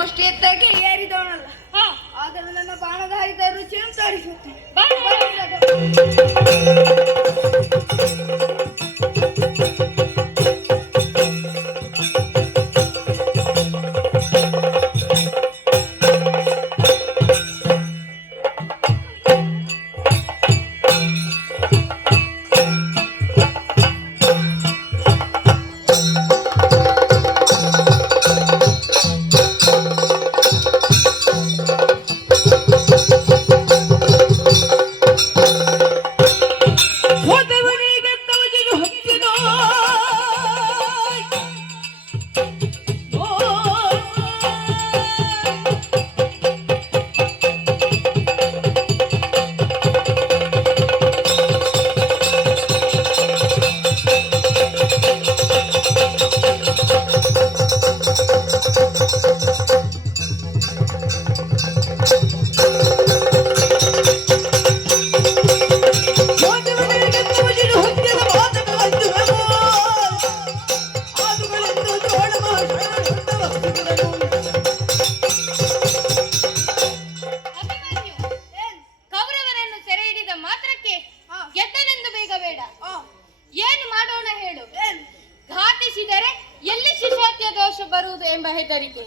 ನಿಮ್ಮಷ್ಟು ಎತ್ತಕ್ಕೆ ಏರಿದವನಲ್ಲ. ಆದರೆ ನನ್ನ ಬಾಣಧಾರಿದ ರುಚಿಯನ್ನು ತೋರಿಸುತ್ತೇನೆ. ಏನು ಮಾಡೋಣ ಹೇಳು? ಘಾತಿಸಿದರೆ ಎಲ್ಲಿ ಶಿಶಾತ್ಯ ದೋಷ ಬರುವುದು ಎಂಬ ಹೆದರಿಕೆ.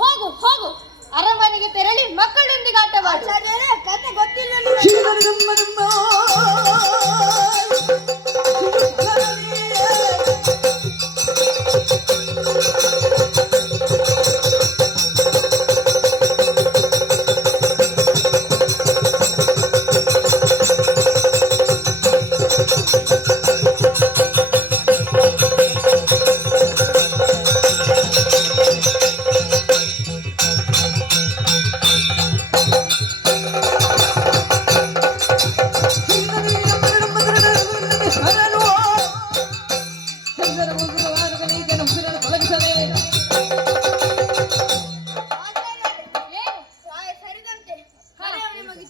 ಹೋಗು ಹೋಗು, ಅರಮನೆಗೆ ತೆರಳಿ ಮಕ್ಕಳೊಂದಿಗೆ ಆಟವಾಡು. ಕತೆ ಗೊತ್ತಿಲ್ಲ.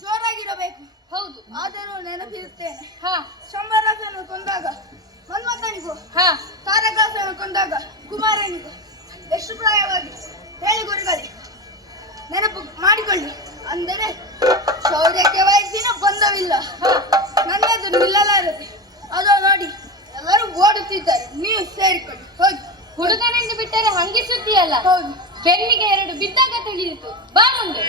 ಜೋರಾಗಿರಬೇಕು. ಹೌದು, ಆದರೂ ನೆನಪಿರುತ್ತೇನೆ. ಶಂಬರಸನ್ನು ಕೊಂದಾಗ ಮನ್ಮಥನಿಗೂ, ತಾರಕಾಸನ್ನು ಕೊಂದಾಗ ಕುಮಾರನಿಗೂ ಎಷ್ಟು ಪ್ರಾಯವಾಗಿ ಹೇಳಿ ಗುರುಗಳೇ, ನೆನಪು ಮಾಡಿಕೊಳ್ಳಿ. ಅಂದರೆ ಶೌರ್ಯಕ್ಕೆ ವಯಸ್ಸಿನ ಬಂಧವಿಲ್ಲ. ನನ್ನದು ನಿಲ್ಲಲಾರದೆ. ಅದೋ ನೋಡಿ, ಎಲ್ಲರೂ ಓಡುತ್ತಿದ್ದಾರೆ. ನೀವು ಸೇರಿಕೊಳ್ಳಿ, ಹೋಗಿ. ಹುಡುಗನೆಂದು ಬಿಟ್ಟರೆ ಹಂಗೆ ಸುದ್ದಿಯಲ್ಲ. ಹೌದು, ಬೆನ್ನಿಗೆ ಎರಡು ಬಿದ್ದಾಗ ತಿಳಿಯಿತು. ಬಾ ಮುಂದೆ.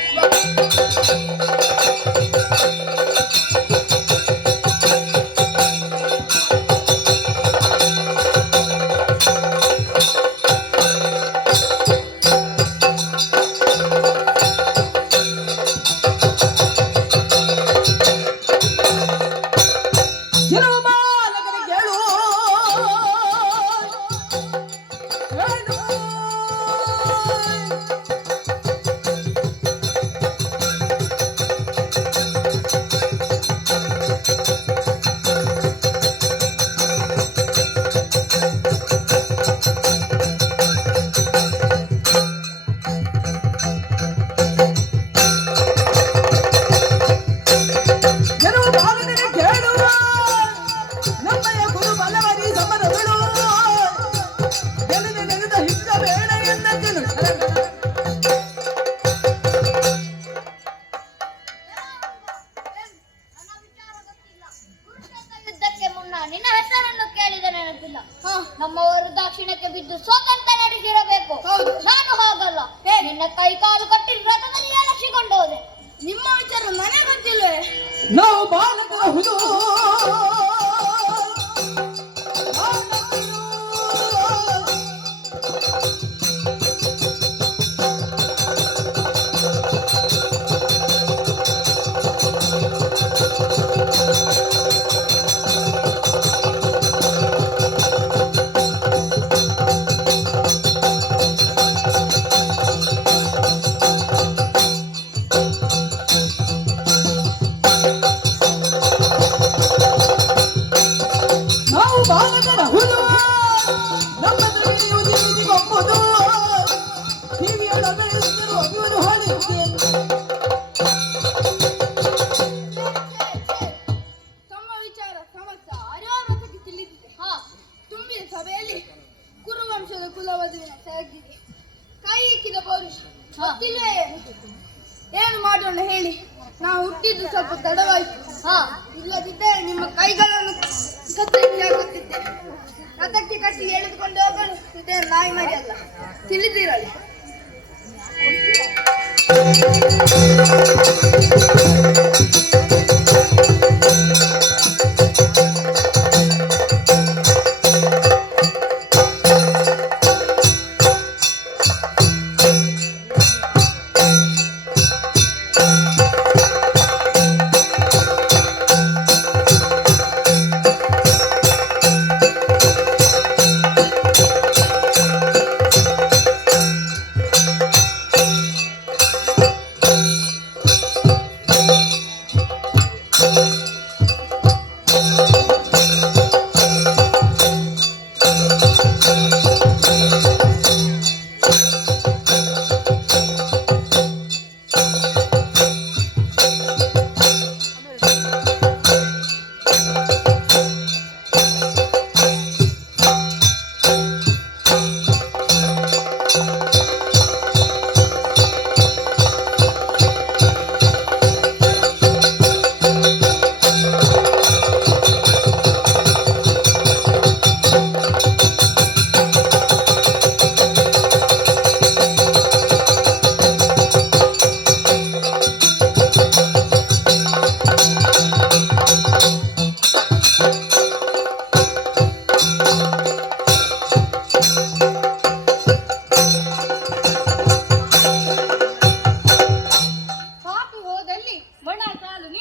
ನಿನ್ನ ಹೆಸರನ್ನು ಕೇಳಿದ ನೆನಪಿಲ್ಲ. ನಮ್ಮವರು ದಾಕ್ಷಿಣ್ಯಕ್ಕೆ ಬಿದ್ದು ಸ್ವತಂತ್ರ ನಡೆಸಿರಬೇಕು. ನಾನು ಹಾಗಲ್ಲ. ನಿನ್ನ ಕೈ ಕಾಲು ಕಟ್ಟಿ ರಥದಲ್ಲಿ ಲಕ್ಷಿಕೊಂಡು ಹೋದೆ. ನಿಮ್ಮ ವಿಚಾರ ನನಗೆ ಗೊತ್ತಿಲ್ವೇ? ನಾವು ಬಾಲಕರು ಸಭೆಯಲ್ಲಿ ಕುರುವಂಶದ ಕುಲವಧುವಿನ ಸಹಗಿಗೆ ಕೈ ಇಕ್ಕಿದ ಪೌರುಷ ಗೊತ್ತಿಲ್ವೇ? ಏನು ಮಾಡೋಣ ಹೇಳಿ? ನಾವು ಹುಟ್ಟಿದ್ದು ಸ್ವಲ್ಪ ತಡವಾಯ್ತು. ಇಲ್ಲದಿದ್ದರೆ ನಿಮ್ಮ ಕೈಗಳನ್ನು ಕತ್ತರಿಸಿ ಆಗುತ್ತಿದ್ದೆ. ರಥಕ್ಕೆ ಕಟ್ಟಿ ಎಳೆದುಕೊಂಡು ಹೋಗೋಣ. ಇದೇ ನಾಯಿ ಮರಿ ಅಲ್ಲ, ತಿಳಿದಿರಲಿ.